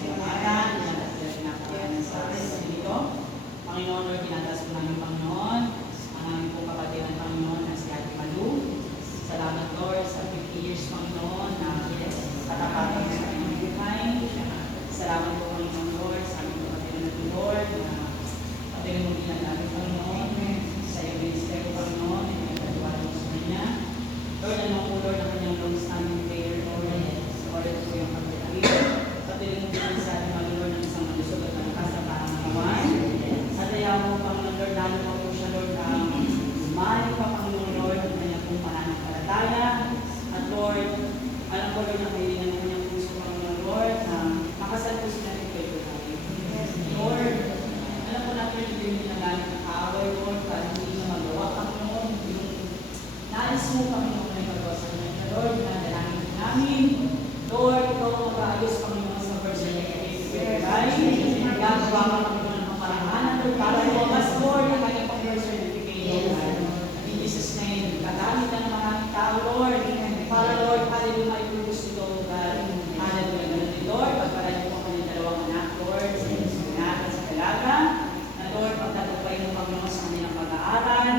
sa iyong ngalan, at pinapakayanan sa dito. Panginoon, Lord, tinatas po namin, Panginoon, ang aming pong kapatid ng Panginoon na si Ate Malu. Salamat, Lord, sa 50 years, Panginoon, na katapatan sa inyong buhay. Salamat po, Panginoon, Lord, sa aming kapatid na Lord, na patuloy mong ginagawa, Panginoon, sa iyong ministeryo, Panginoon, na nagkatiwala mo sa kanya. Lord, ano po, Lord, ang kanyang long-standing prayer, Lord, sa oras po yung pagkakaliw. Patuloy mong ginagawa sa ating mga Lord ng isang malusog at malakas na pangangawan. Sa daya mo, Panginoon, Lord, lalo po siya, Lord, ang umali pa, Panginoon, Lord, ang kanyang pong pananampalataya. At Lord, alam ko, Lord, ang kahilingan ng kanyang puso, Panginoon, Lord, na makasal po sila ng kayo natin. Lord, alam ko natin yung hindi nagamit ng kaaway, Lord, para hindi na magawa, Panginoon. Nais mo, Panginoon, na magawa sa kanya, Lord, na dalangin namin. Lord, ikaw ang mag-aayos, Panginoon, sa person na kayo. Gagawa ka, Panginoon, ng maparanganan, Lord, para lumabas, Lord, ang kanyang pang-birth certificate, Lord. In Jesus' name, gagamit na ng maraming tao, Lord, para, Lord, hallelujah, i-produce ito, God. Hallelujah, Lord, pagpalain mo kanyang dalawang anak, Lord, sa anak at sa dalaga, na, Lord, pagtatupay mo, Panginoon, sa kanilang pag-aaral,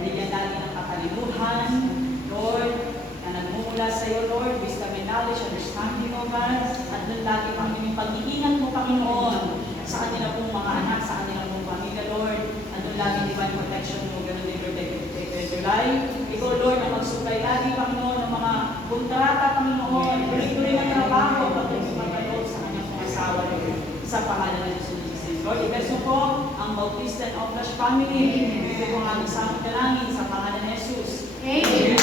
bigyan lagi ng katalinuhan, Lord, na nagmumula sa iyo, Lord, wisdom and knowledge, understanding, O God, at doon lagi, Panginoon, pag-iingat mo, Panginoon, sa kanila pong mga anak, sa kanila pong pamilya, Lord, at doon lagi divine protection mo, ganoon din, Lord, their life. Ikaw, Lord, na mag-supply lagi, Panginoon, ng mga kontrata, Panginoon, tuloy-tuloy ng trabaho, patuloy sa pagkaroon sa kanyang pangasawa, Lord, sa pangalan ng Jesus. Lord, ibeso po ang Bautista and Oplash family. Ito po ang aming samang dalangin sa pangalan ng Jesus. Amen.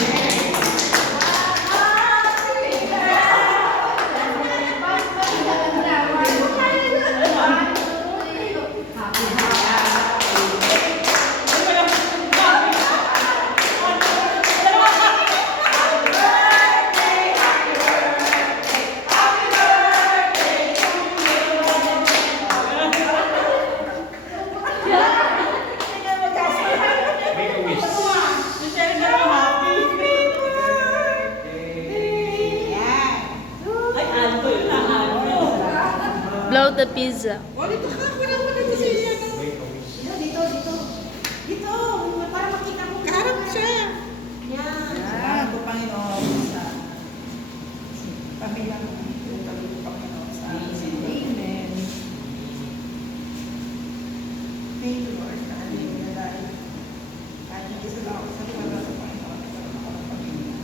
Blow the pizza. O, dito ka. Wala mo na kasi yan. Dito. Dito. Para makita mo. Kaharap siya. Yan. Salamat po, Panginoon, sa pamilya mo. Salamat po, Panginoon, sa amen. Thank you, Lord. Hallelujah. Dahil hindi sa tao sa pagkakala sa Panginoon. Sa mga pamilya.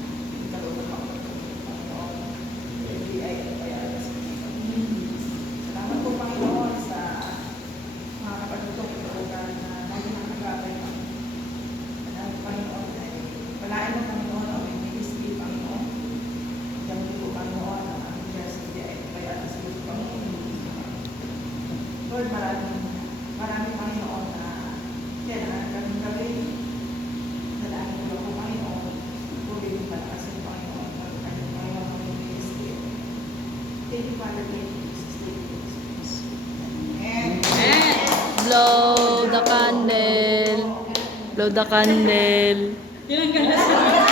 Kalulog ako sa Panginoon. Hindi ay bayaran sa Panginoon. Salamat po, Panginoon, sa mga kapatutong katutugan na lagi na nag-aabay ng Panginoon. Walain mo, Panginoon, ang may ministry, Panginoon. Diyan po, Panginoon, ang aming Diyos, hindi ay bayaran sa Diyos, Panginoon. Lord, maraming Panginoon na yan ang kaming gawin. Nalangin ko po, Panginoon. Tuloy yung palakasin, Panginoon. Pagkakanyang Panginoon, ang ministry. Thank you, Father. Thank you. Blow the candle. Blow the candle. Yun ang ganda sa